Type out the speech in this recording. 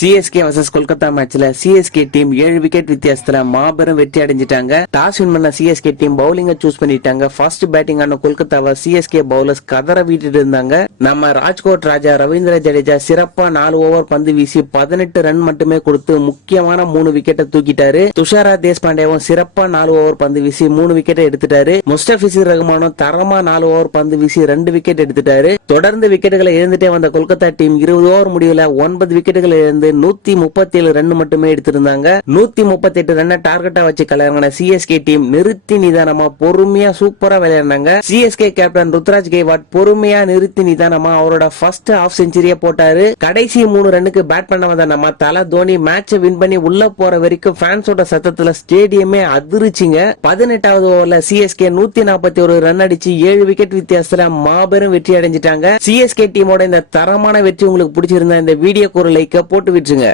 CSK versus Kolkata மேட்ச்ல CSK team ஏழு wicket வித்தியாசத்துல மாபெரும் வெற்றி அடைஞ்சிட்டாங்க. டாஸ் வின் பண்ண சிஎஸ்கே டீம் பவுலிங்க சூஸ் பண்ணிட்டாங்க. ஃபர்ஸ்ட் பேட்டிங் ஆன கொல்கத்தாவை சிஎஸ்கே பவுலர்ஸ் கதற வீட்டு இருந்தாங்க. நம்ம ராஜ்கோட் ராஜா ரவீந்திர ஜடேஜா சிறப்பா நாலு ஓவர் பந்து வீசி பதினெட்டு ரன் மட்டுமே கொடுத்து முக்கியமான மூணு விக்கெட்டை தூக்கிட்டாரு. துஷாரா தேஷ்பாண்டேவும் சிறப்பா நாலு ஓவர் பந்து வீசி மூணு விக்கெட்டை எடுத்துட்டாரு. முஸ்டபிசிர் ரஹ்மானும் தரமா நாலு ஓவர் பந்து வீசி ரெண்டு விக்கெட் எடுத்துட்டாரு. தொடர்ந்து விக்கெட்டுகளை இழந்துட்டே வந்த கொல்கத்தா டீம் இருபது ஓவர் முடிவுல ஒன்பது விக்கெட்டுகளை இழந்து நூத்தி முப்பத்தி ஏழு ரன் மட்டுமே எடுத்திருந்தாங்க. நூத்தி முப்பத்தி எட்டு ரன்னை டார்கெட்டா வச்சு கலங்கின சிஎஸ்கே டீம் நிறுத்தி நிதானமா பொறுமையா சூப்பரா விளையாடினாங்க. சிஎஸ்கே கேப்டன் ருத்ராஜ் கேவாட் பொறுமையா நிறுத்தி நிதானமா அவரோட ஃபர்ஸ்ட் ஹாஃப் செஞ்சுரியா போட்டாரு. கடைசி மூணு ரன்னுக்கு பேட் பண்ண வந்த நம்ம தலை தோனி. மேட்சை வின் பண்ணி உள்ள போற வரைக்கும் ஃபேன்ஸோட சத்தத்துல ஸ்டேடியமே அதிர்ச்சிங்க. பதினெட்டாவது ஓவர்ல சிஎஸ்கே நூத்தி நாற்பத்தி ஒரு ரன் அடிச்சு ஏழு விக்கெட் வித்தியாசத்துல மாபெரும் வெற்றி அடைஞ்சிட்டாங்க. சிஎஸ்கே டீமோட இந்த தரமான வெற்றி உங்களுக்கு பிடிச்சிருந்தா இந்த வீடியோ ஒரு லைக்க போட்டு போயிடுச்சுங்க.